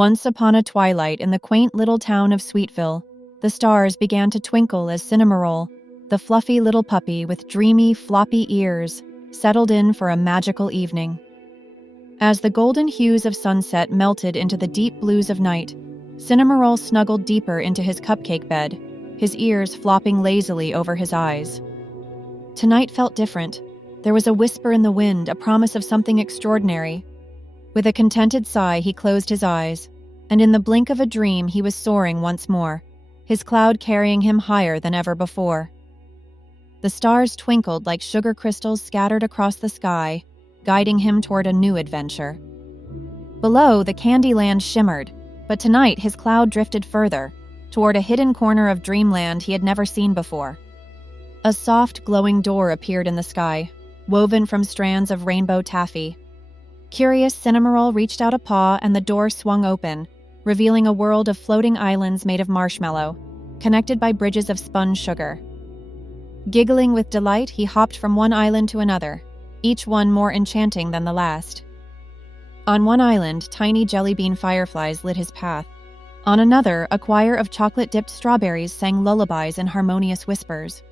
Once upon a twilight in the quaint little town of Sweetville, the stars began to twinkle as Cinnamoroll, the fluffy little puppy with dreamy, floppy ears, settled in for a magical evening. As the golden hues of sunset melted into the deep blues of night, Cinnamoroll snuggled deeper into his cupcake bed, his ears flopping lazily over his eyes. Tonight felt different. There was a whisper in the wind, a promise of something extraordinary. With a contented sigh, he closed his eyes, and in the blink of a dream he was soaring once more, his cloud carrying him higher than ever before. The stars twinkled like sugar crystals scattered across the sky, guiding him toward a new adventure. Below, the candy land shimmered, but tonight his cloud drifted further, toward a hidden corner of dreamland he had never seen before. A soft, glowing door appeared in the sky, woven from strands of rainbow taffy. Curious, Cinnamoroll reached out a paw and the door swung open, revealing a world of floating islands made of marshmallow, connected by bridges of spun sugar. Giggling with delight, he hopped from one island to another, each one more enchanting than the last. On one island, tiny jelly bean fireflies lit his path. On another, a choir of chocolate-dipped strawberries sang lullabies in harmonious whispers.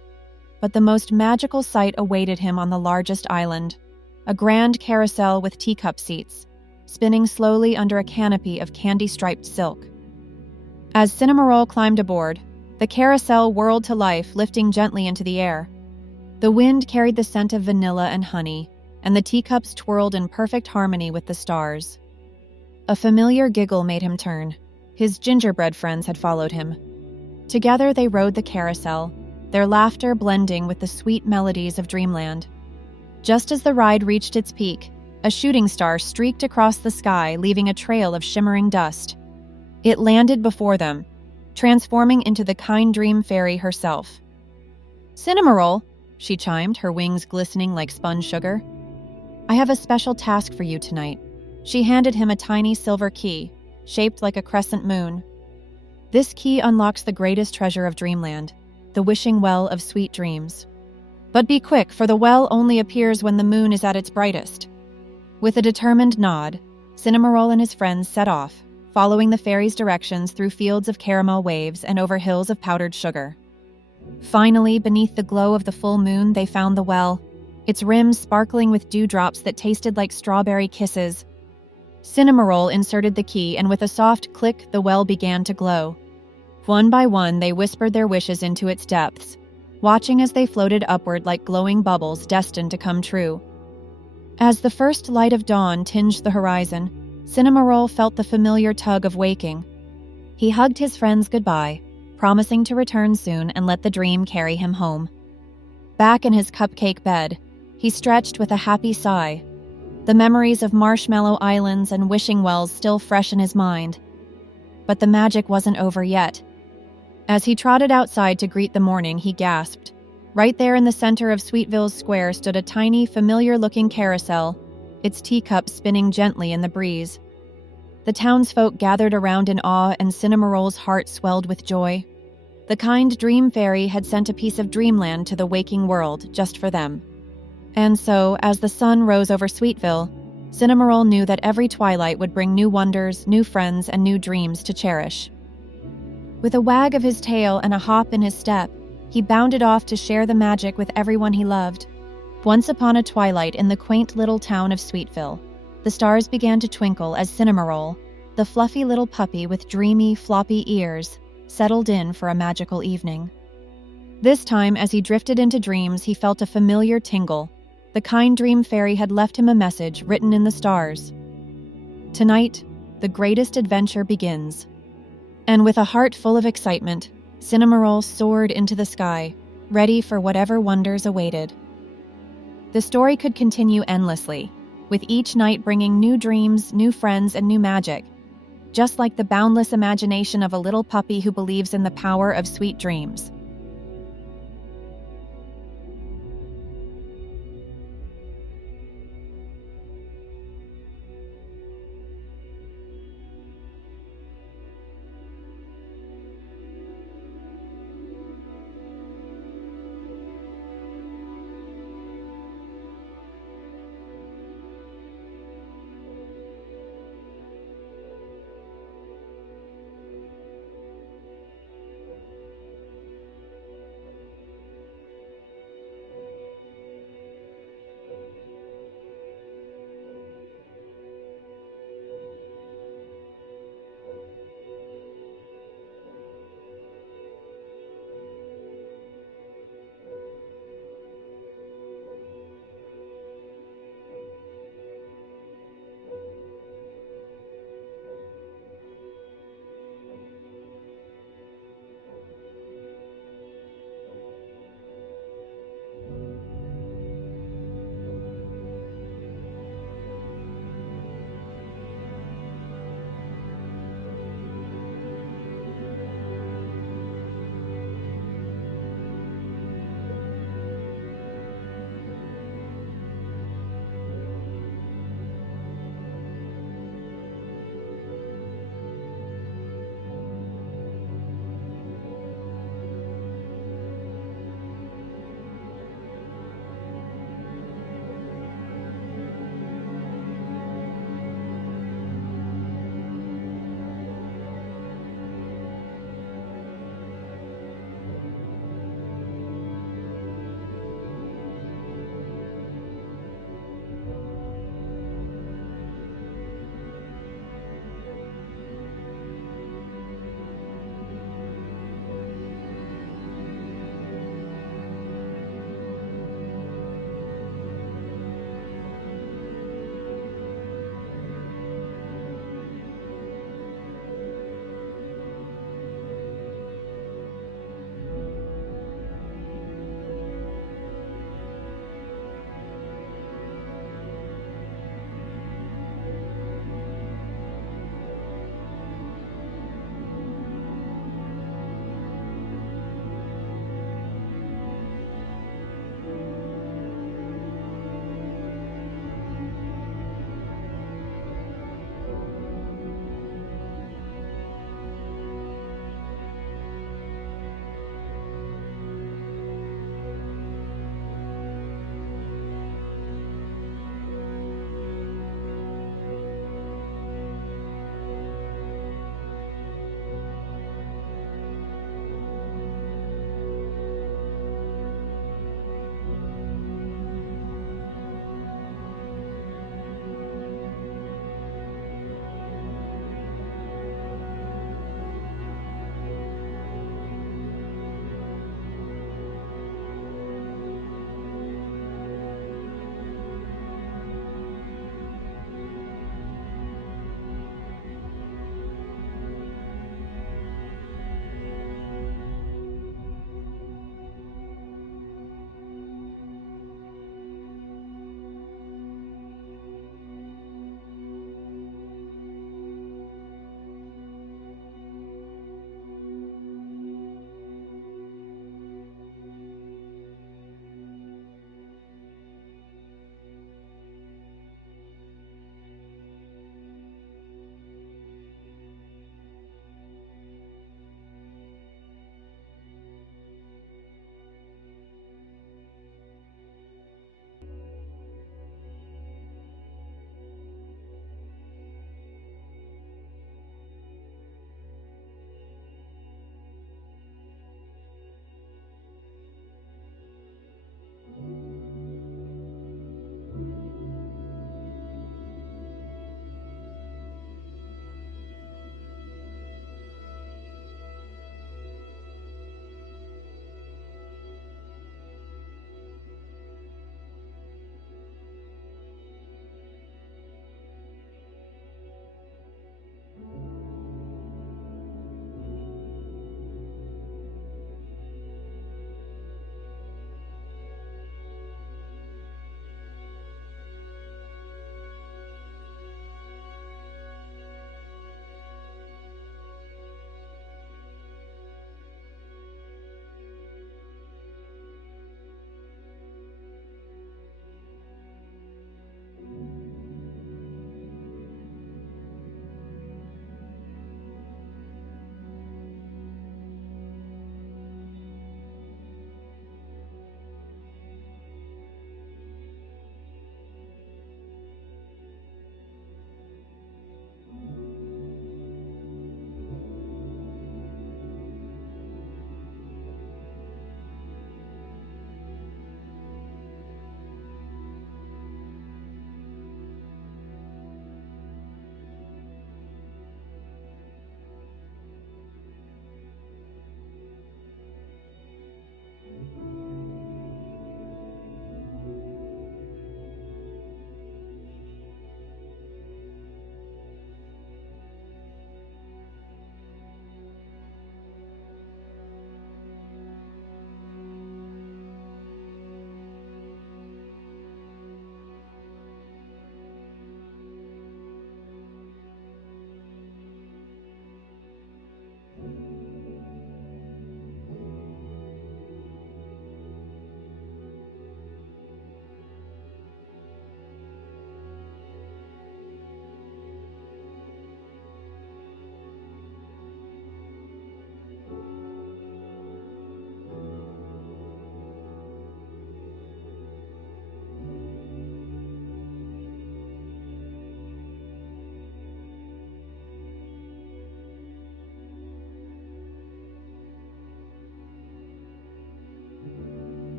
But the most magical sight awaited him on the largest island, a grand carousel with teacup seats, spinning slowly under a canopy of candy-striped silk. As Cinnamoroll climbed aboard, the carousel whirled to life, lifting gently into the air. The wind carried the scent of vanilla and honey, and the teacups twirled in perfect harmony with the stars. A familiar giggle made him turn. His gingerbread friends had followed him. Together they rode the carousel, their laughter blending with the sweet melodies of dreamland. Just as the ride reached its peak, a shooting star streaked across the sky, leaving a trail of shimmering dust. It landed before them, transforming into the kind dream fairy herself. "Cinnamoroll," she chimed, her wings glistening like spun sugar. "I have a special task for you tonight." She handed him a tiny silver key, shaped like a crescent moon. This key unlocks the greatest treasure of dreamland, the wishing well of sweet dreams. But be quick, for the well only appears when the moon is at its brightest. With a determined nod, Cinnamoroll and his friends set off, following the fairy's directions through fields of caramel waves and over hills of powdered sugar. Finally, beneath the glow of the full moon, they found the well, its rim sparkling with dewdrops that tasted like strawberry kisses. Cinnamoroll inserted the key, and with a soft click, the well began to glow. One by one, they whispered their wishes into its depths, watching as they floated upward like glowing bubbles destined to come true. As the first light of dawn tinged the horizon, Cinnamoroll felt the familiar tug of waking. He hugged his friends goodbye, promising to return soon and let the dream carry him home. Back in his cupcake bed, he stretched with a happy sigh, the memories of marshmallow islands and wishing wells still fresh in his mind. But the magic wasn't over yet. As he trotted outside to greet the morning, he gasped. Right there in the center of Sweetville's square stood a tiny, familiar-looking carousel, its teacups spinning gently in the breeze. The townsfolk gathered around in awe, and Cinnamoroll's heart swelled with joy. The kind dream fairy had sent a piece of dreamland to the waking world just for them. And so, as the sun rose over Sweetville, Cinnamoroll knew that every twilight would bring new wonders, new friends, and new dreams to cherish. With a wag of his tail and a hop in his step, he bounded off to share the magic with everyone he loved. Once upon a twilight in the quaint little town of Sweetville, the stars began to twinkle as Cinnamoroll, the fluffy little puppy with dreamy, floppy ears, settled in for a magical evening. This time, as he drifted into dreams, he felt a familiar tingle. The kind dream fairy had left him a message written in the stars. Tonight, the greatest adventure begins. And with a heart full of excitement, Cinnamoroll soared into the sky, ready for whatever wonders awaited. The story could continue endlessly, with each night bringing new dreams, new friends, and new magic, just like the boundless imagination of a little puppy who believes in the power of sweet dreams.